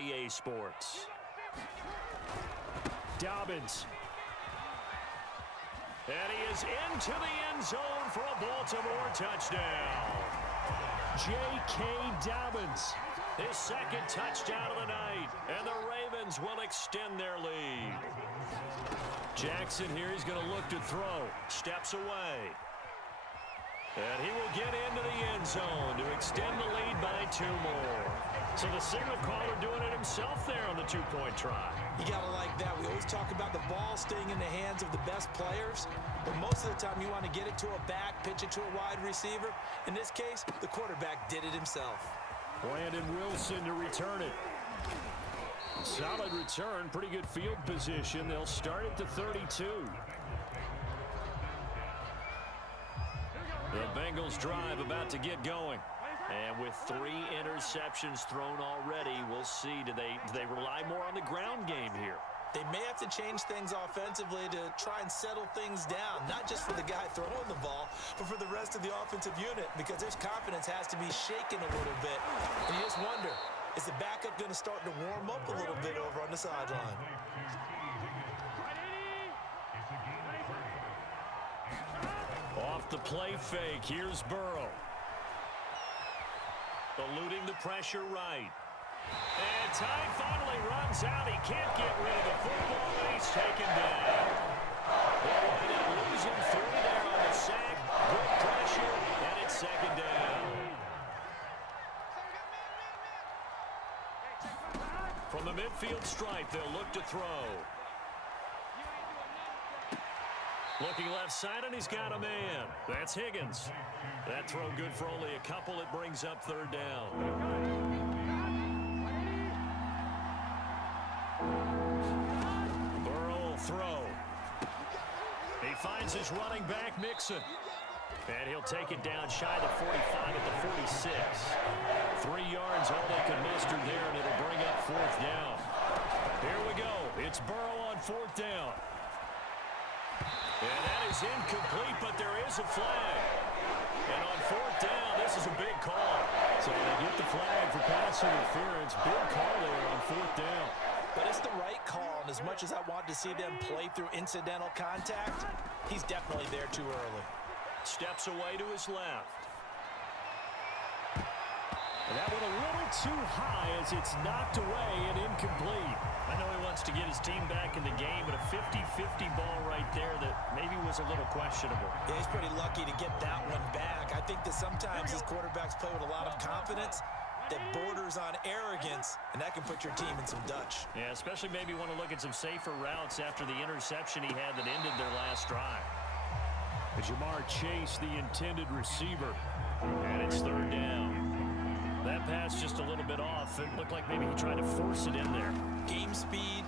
EA Sports. Dobbins. And he is into the end zone for a Baltimore touchdown. J.K. Dobbins, his second touchdown of the night, and the Ravens will extend their lead. Jackson here, he's going to look to throw. Steps away. And he will get into the end zone to extend the lead by 2 more. So the signal caller doing it himself there on the 2-point try. You got to like that. We always talk about the ball staying in the hands of the best players, but most of the time you want to get it to a back, pitch it to a wide receiver. In this case, the quarterback did it himself. Brandon Wilson to return it. Solid return, pretty good field position. They'll start at the 32. The Bengals drive about to get going. And with 3 interceptions thrown already, we'll see. Do they rely more on the ground game here? They may have to change things offensively to try and settle things down, not just for the guy throwing the ball, but for the rest of the offensive unit, because their confidence has to be shaken a little bit. And you just wonder, is the backup going to start to warm up a little bit over on the sideline? Off the play fake, here's Burrow. Eluding the pressure right. And time finally runs out. He can't get rid of the football, and he's taken down. They'll wind up losing 3 there on the sack. Good pressure, and it's second down. From the midfield stripe, they'll look to throw. Looking left side, and he's got a man. That's Higgins. That throw good for only a couple. It brings up 3rd down. Burrow will throw. He finds his running back, Mixon. And he'll take it down shy of the 45 at the 46. 3 yards, all they can muster there, and it'll bring up 4th down. Here we go. It's Burrow on 4th down. And that is incomplete, but there is a flag. And on 4th down, this is a big call. So they get the flag for pass interference. Big call there on 4th down. But it's the right call, and as much as I want to see them play through incidental contact, he's definitely there too early. Steps away to his left. And that one a little too high as it's knocked away and incomplete. I know he wants to get his team back in the game, but a 50-50 ball right there that maybe was a little questionable. Yeah, he's pretty lucky to get that one back. I think that sometimes his quarterbacks play with a lot of confidence that borders on arrogance, and that can put your team in some Dutch. Yeah, especially maybe want to look at some safer routes after the interception he had that ended their last drive. Jamar Chase, the intended receiver, and it's 3rd down. That pass just a little bit off. It looked like maybe he tried to force it in there. Game speed,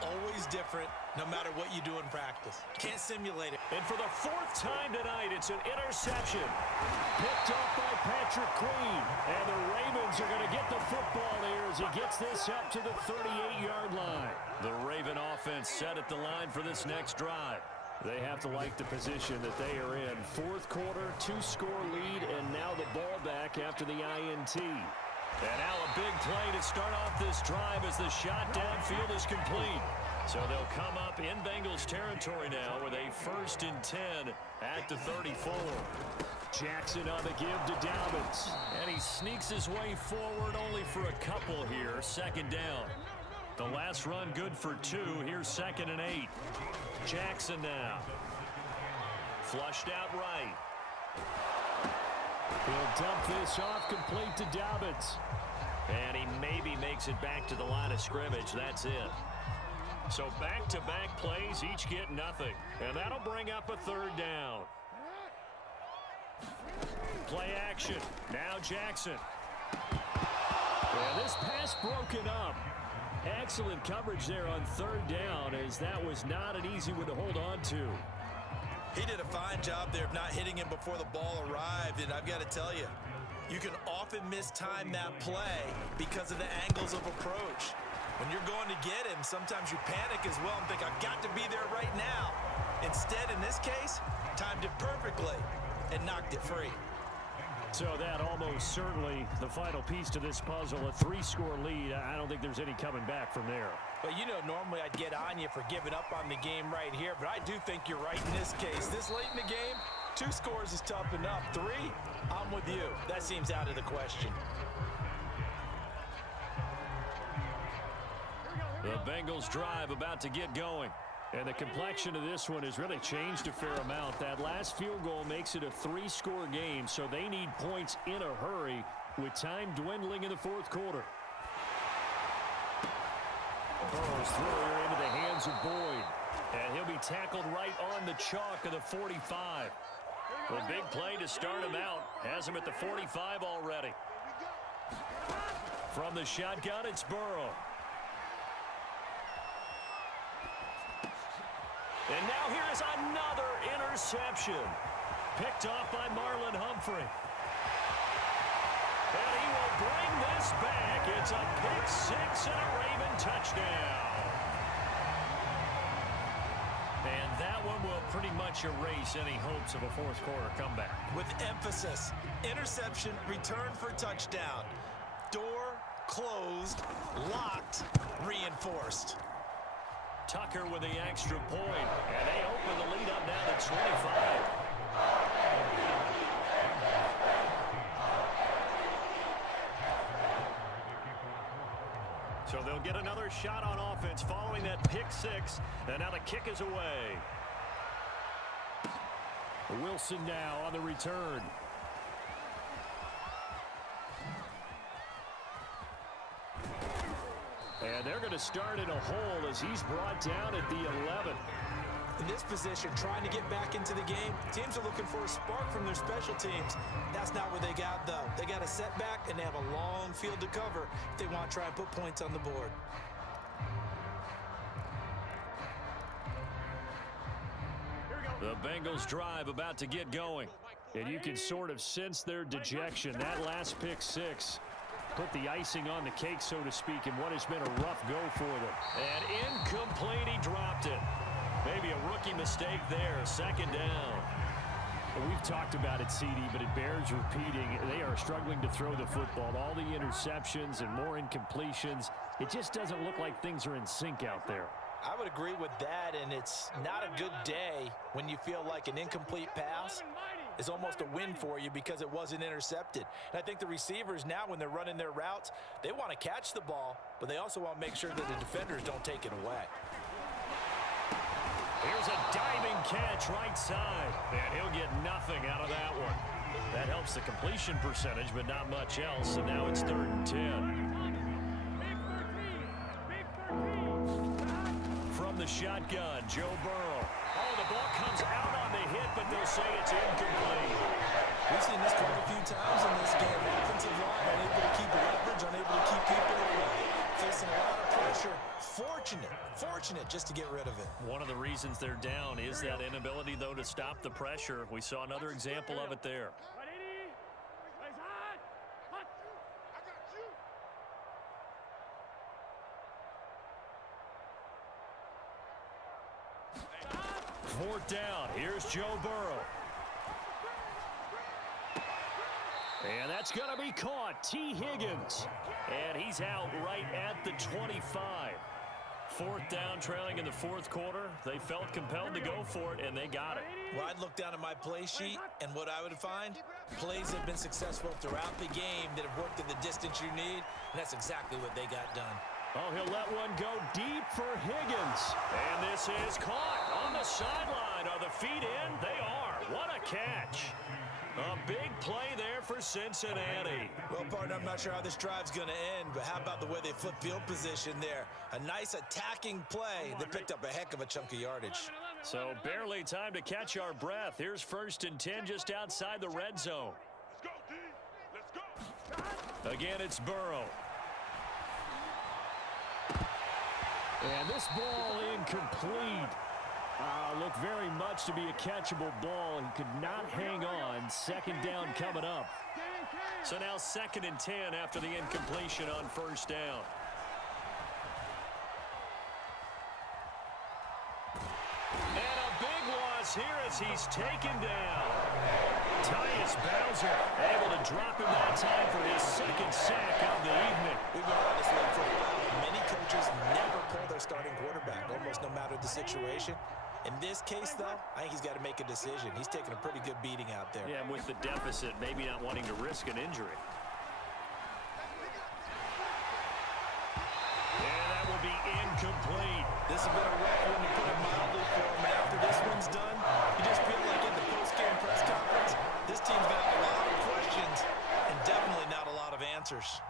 always different, no matter what you do in practice. Can't simulate it. And for the 4th time tonight, it's an interception. Picked up by Patrick Queen. And the Ravens are going to get the football here as he gets this up to the 38-yard line. The Raven offense set at the line for this next drive. They have to like the position that they are in. 4th quarter, 2-score lead, and now the ball back after the INT. And now a big play to start off this drive as the shot downfield is complete. So they'll come up in Bengals territory now with a 1st and 10 at the 34. Jackson on the give to Dobbins. And he sneaks his way forward only for a couple here. 2nd down. The last run good for 2. Here's 2nd and 8. Jackson now. Flushed out right. He'll dump this off complete to Dobbins. And he maybe makes it back to the line of scrimmage. That's it. So back-to-back plays, each get nothing. And that'll bring up a 3rd down. Play action. Now Jackson. And this pass broken up. Excellent coverage there on 3rd down, as that was not an easy one to hold on to. He did a fine job there of not hitting him before the ball arrived, and I've got to tell you, you can often mistime that play because of the angles of approach. When you're going to get him, sometimes you panic as well and think, I've got to be there right now. Instead, in this case, timed it perfectly and knocked it free. So that almost certainly the final piece to this puzzle, a 3-score lead. I don't think there's any coming back from there. Well, you know, normally I'd get on you for giving up on the game right here, but I do think you're right in this case. This late in the game, 2 scores is tough enough. 3, I'm with you. That seems out of the question. The Bengals drive about to get going. And the complexion of this one has really changed a fair amount. That last field goal makes it a 3-score game, so they need points in a hurry with time dwindling in the fourth quarter. Burrow's throw here into the hands of Boyd. And he'll be tackled right on the chalk of the 45. A big play to start him out. Has him at the 45 already. From the shotgun, it's Burrow. And now here's another interception. Picked off by Marlon Humphrey. And he will bring this back. It's a pick 6 and a Raven touchdown. And that one will pretty much erase any hopes of a fourth quarter comeback. With emphasis, interception, return for touchdown. Door closed, locked, reinforced. Tucker with the extra point, and they open the lead up now to 25. So they'll get another shot on offense following that pick 6, and now the kick is away. Wilson now on the return. And they're going to start in a hole as he's brought down at the 11. In this position, trying to get back into the game, teams are looking for a spark from their special teams. That's not what they got, though. They got a setback, and they have a long field to cover if they want to try and put points on the board. The Bengals drive about to get going. And you can sort of sense their dejection. That last pick 6 put the icing on the cake, so to speak, in what has been a rough go for them. And incomplete, he dropped it. Maybe a rookie mistake there, second down. Well, we've talked about it, CD, but it bears repeating. They are struggling to throw the football. All the interceptions and more incompletions. It just doesn't look like things are in sync out there. I would agree with that, and it's not a good day when you feel like an incomplete pass is almost a win for you because it wasn't intercepted. And I think the receivers now, when they're running their routes, they want to catch the ball, but they also want to make sure that the defenders don't take it away. Here's a diving catch right side, and he'll get nothing out of that one. That helps the completion percentage, but not much else, and now it's 3rd and 10. From the shotgun, Joe Burrow. Oh, the ball comes out on the hit, but they'll say it's incomplete. We've seen this quite a few times in this game. Offensive line unable to keep leverage, unable to keep people away, facing a lot of pressure. Fortunate just to get rid of it. One of the reasons they're down is that inability, though, to stop the pressure. We saw another example of it there. Fourth down. Here's Joe Burrow. And that's going to be caught. T. Higgins. And he's out right at the 25. Fourth down, trailing in the fourth quarter. They felt compelled to go for it, and they got it. Well, I'd look down at my play sheet, and what I would find, plays have been successful throughout the game that have worked at the distance you need, and that's exactly what they got done. Oh, he'll let one go deep for Higgins. And this is caught on the sideline. Are the feet in? They are. What a catch. A big play there for Cincinnati. Well, partner, I'm not sure how this drive's going to end, but how about the way they flip field position there? A nice attacking play that picked up a heck of a chunk of yardage. So barely time to catch our breath. Here's 1st and 10 just outside the red zone. Let's go, D. Let's go. Again, it's Burrow. And this ball incomplete. Looked very much to be a catchable ball. He could not hang on. Second down coming up. So now 2nd and 10 after the incompletion on 1st down. And a big loss here as he's taken down. Tyus Bowser able to drop him that time for his second sack of the evening. We've been around this league for a while. Many coaches never pull their starting quarterback, almost no matter the situation. In this case, though, I think he's got to make a decision. He's taking a pretty good beating out there. Yeah, with the deficit, maybe not wanting to risk an injury. And that will be incomplete. This has been a rough one, to put it mildly, for him. And after this one's done, you just feel like in the post-game press conference, this team's got a lot of questions and definitely not a lot of answers.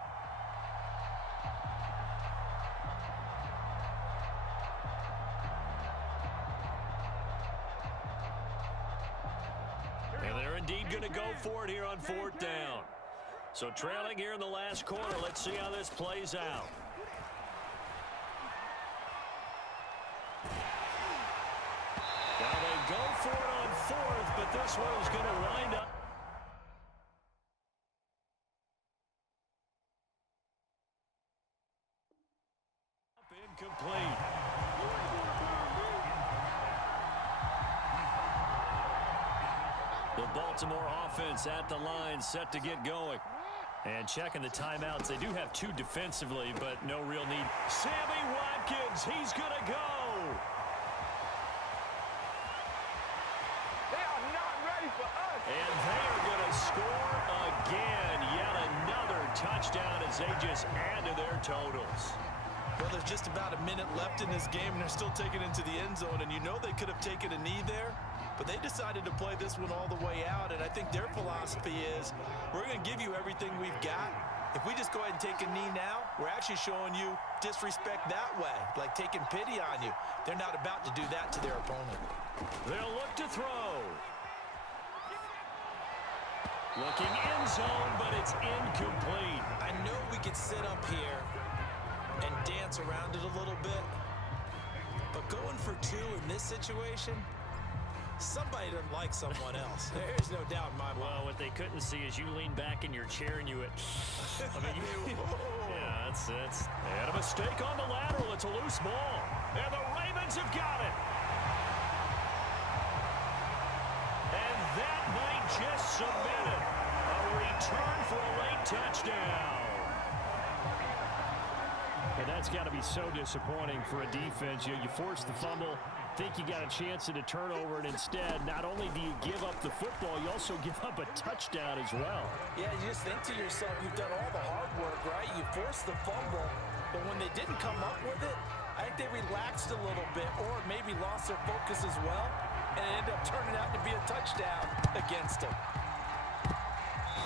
And they're indeed going to go for it here on 4th down. So trailing here in the last quarter. Let's see how this plays out. Now they go for it on 4th, but this one is going to wind up. Incomplete. The Baltimore offense at the line, set to get going. And checking the timeouts. They do have 2 defensively, but no real need. Sammy Watkins, he's going to go. They are not ready for us. And they are going to score again. Yet another touchdown as they just add to their totals. Well, there's just about a minute left in this game, and they're still taking it into the end zone. And you know they could have taken a knee there, but they decided to play this one all the way out. And I think their philosophy is, we're going to give you everything we've got. If we just go ahead and take a knee now, we're actually showing you disrespect that way, like taking pity on you. They're not about to do that to their opponent. They'll look to throw. Looking end zone, but it's incomplete. I know we could sit up here and dance around it a little bit, but going for 2 in this situation, somebody doesn't like someone else. There's no doubt in my mind. Well, what they couldn't see is you lean back in your chair and you went, I mean, yeah, that's and a mistake on the lateral. It's a loose ball. And the Ravens have got it. And that might just cement it. A return for a late touchdown. And that's got to be so disappointing for a defense. You force the fumble, think you got a chance at a turnover, and instead, not only do you give up the football, you also give up a touchdown as well. Yeah, you just think to yourself, you've done all the hard work, right? You forced the fumble, but when they didn't come up with it, I think they relaxed a little bit or maybe lost their focus as well, and it ended up turning out to be a touchdown against them.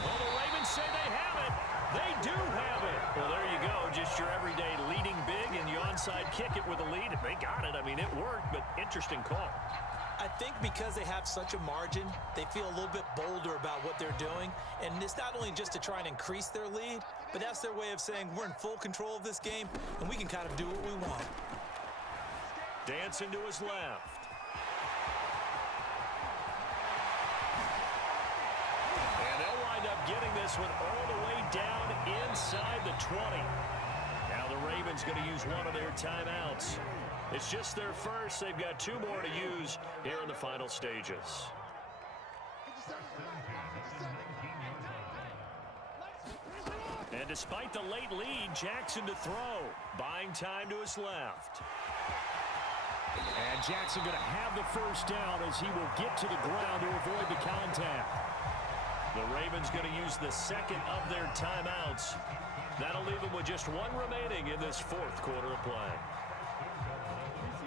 Well, the Ravens say they have it. They do have it. Well, there you go. Just your everyday leading big, and you onside kick it with a lead. If they got it, I mean, it worked, but interesting call. I think because they have such a margin, they feel a little bit bolder about what they're doing. And it's not only just to try and increase their lead, but that's their way of saying we're in full control of this game, and we can kind of do what we want. Dancing to his left. And they'll wind up getting this one all the way down inside the 20. Now the Ravens going to use one of their timeouts. It's just their first. They've got 2 more to use here in the final stages. And despite the late lead, Jackson to throw. Buying time to his left. And Jackson going to have the first down as he will get to the ground to avoid the contact. The Ravens going to use the second of their timeouts. That'll leave them with just 1 remaining in this 4th quarter of play.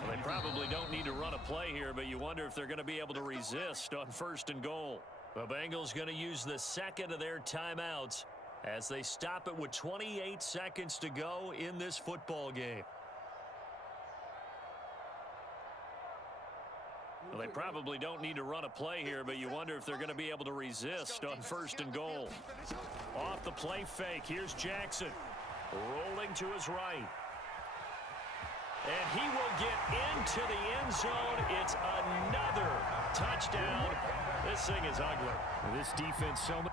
Well, they probably don't need to run a play here, but you wonder if they're going to be able to resist on 1st and goal. The Bengals going to use the second of their timeouts as they stop it with 28 seconds to go in this football game. Well, they probably don't need to run a play here, but you wonder if they're going to be able to resist on 1st and goal. Off the play fake, here's Jackson. Rolling to his right. And he will get into the end zone. It's another touchdown. This thing is ugly. This defense so much.